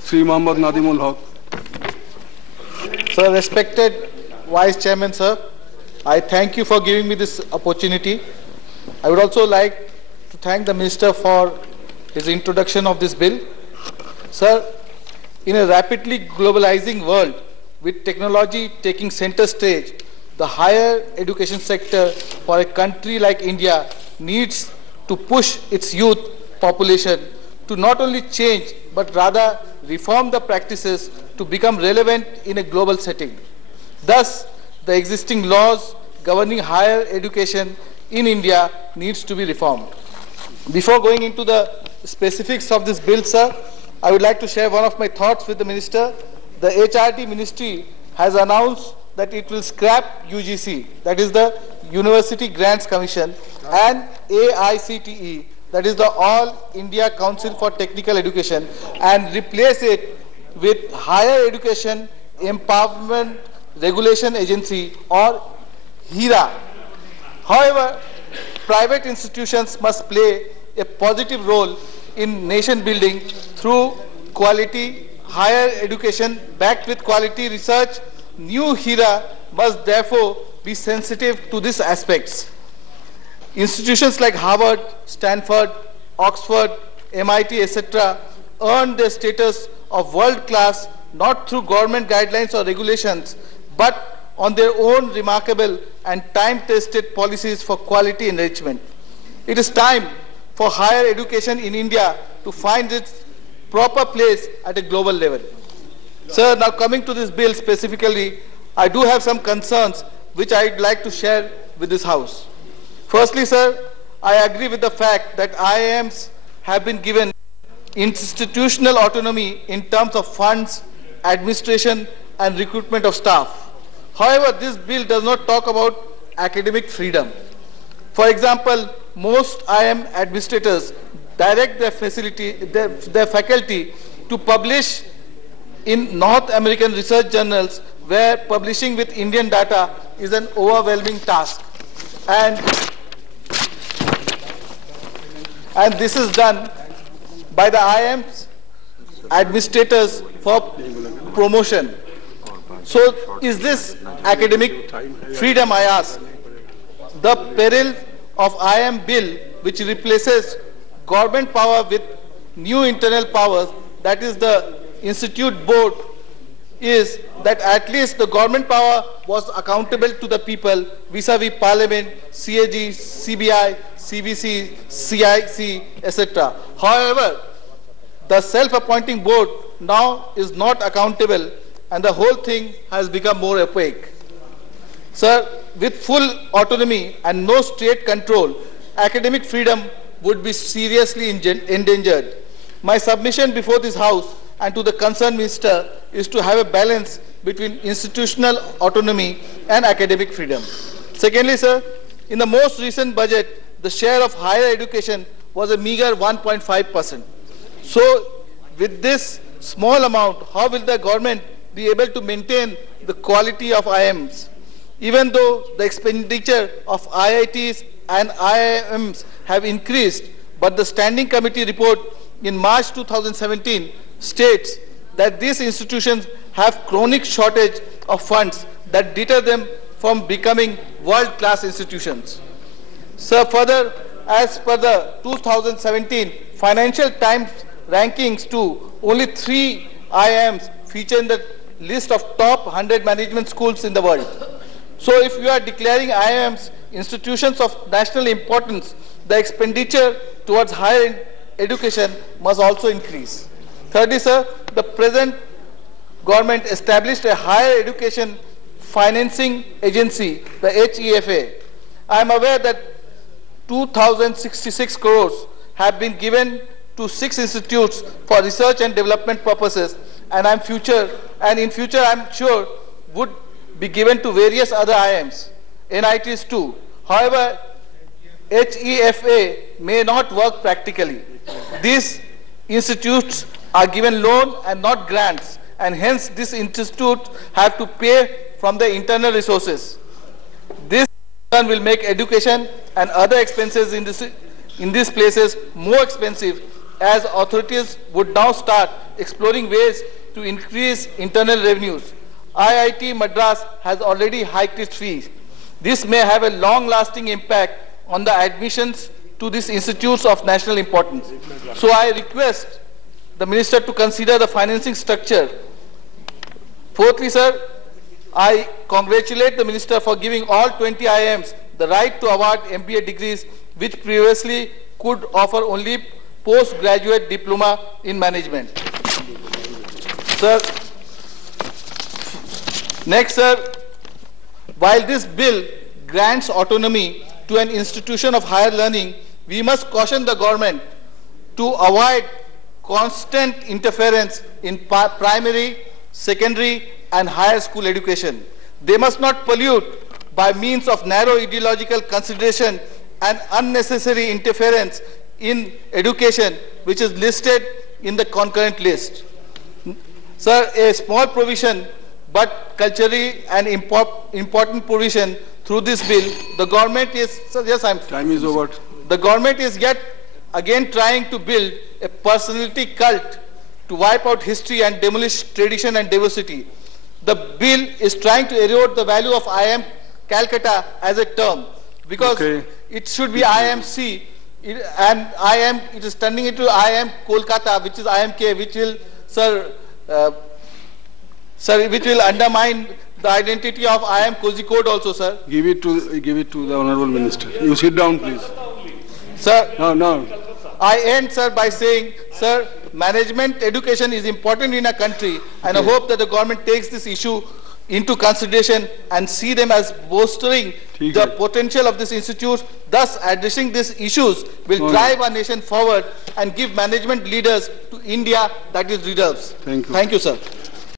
Sri Mohammad Nadimul Haque. Sir, respected Vice Chairman, sir, I thank you for giving me this opportunity. I would also like to thank the Minister for his introduction of this bill. Sir, in a rapidly globalizing world, with technology taking center stage, the higher education sector for a country like India needs to push its youth population to not only change but rather reform the practices to become relevant in a global setting. Thus, the existing laws governing higher education in India needs to be reformed. Before going into the specifics of this bill, sir, I would like to share one of my thoughts with the Minister. The HRD Ministry has announced that it will scrap UGC, that is the University Grants Commission, and AICTE, that is the All India Council for Technical Education, and replace it with Higher Education Empowerment Regulation Agency, or HERA. However, private institutions must play a positive role in nation building through quality higher education backed with quality research. New HERA must therefore be sensitive to these aspects. Institutions like Harvard, Stanford, Oxford, MIT, etc. earned their status of world-class not through government guidelines or regulations, but on their own remarkable and time-tested policies for quality enrichment. It is time for higher education in India to find its proper place at a global level. Sir, now coming to this bill specifically, I do have some concerns which I'd like to share with this House. Firstly, sir, I agree with the fact that IIMs have been given institutional autonomy in terms of funds, administration, and recruitment of staff. However, this bill does not talk about academic freedom. For example, most IIM administrators direct their faculty to publish in North American research journals, where publishing with Indian data is an overwhelming task. And this is done by the IIM's administrators for promotion. So is this academic freedom, I ask? The peril of IIM bill, which replaces government power with new internal powers, that is the institute board, is that at least the government power was accountable to the people vis-a-vis Parliament, CAG, CBI, CBC, CIC, etc. However, the self-appointing board now is not accountable, and the whole thing has become more opaque. Sir, with full autonomy and no state control, academic freedom would be seriously endangered. My submission before this House and to the concerned minister is to have a balance between institutional autonomy and academic freedom. Secondly, sir, in the most recent budget, the share of higher education was a meager 1.5%. So, with this small amount, how will the government be able to maintain the quality of IIMs? Even though the expenditure of IITs and IIMs have increased, but the Standing Committee report in March 2017 states that these institutions have chronic shortage of funds that deter them from becoming world-class institutions. Sir, further, as per the 2017 Financial Times rankings too, only 3 IIMs feature in the list of top 100 management schools in the world. So if you are declaring IIMs institutions of national importance, the expenditure towards higher education must also increase. Thirdly, sir, the present government established a higher education financing agency, the HEFA. I am aware that 2,066 crores have been given to 6 institutes for research and development purposes, and in future I'm sure would be given to various other IIMs, NITs too. However, HEFA may not work practically. These institutes are given loan and not grants, and hence these institutes have to pay from their internal resources. This will make education and other expenses in these places more expensive, as authorities would now start exploring ways to increase internal revenues. IIT Madras has already hiked its fees. This may have a long-lasting impact on the admissions to these institutes of national importance. So I request the Minister to consider the financing structure. Fourthly, sir, I congratulate the Minister for giving all 20 IIMs the right to award MBA degrees, which previously could offer only postgraduate diploma in management. Sir, next, sir, while this bill grants autonomy to an institution of higher learning, we must caution the government to avoid constant interference in primary, secondary, and higher school education. They must not pollute by means of narrow ideological consideration and unnecessary interference in education, which is listed in the concurrent list. Sir, a small provision, but culturally an important provision through this bill, the government is, sir, yes, Time is over. The government is yet again trying to build a personality cult to wipe out history and demolish tradition and diversity. The bill is trying to erode the value of IIM Calcutta as a term, because it should be IIMC, and IIM, it is turning into IIM Kolkata, which is IIMK, which will, sir, which will undermine the identity of IIM Kozhikode also, sir. Give it to the Honorable Minister. You sit down, please. Sir, No. I end, sir, by saying, sir, management education is important in a country, and I hope that the government takes this issue into consideration and see them as bolstering the potential of this institute, thus addressing these issues will drive our nation forward and give management leaders to India that it deserves. Thank you. Thank you, sir.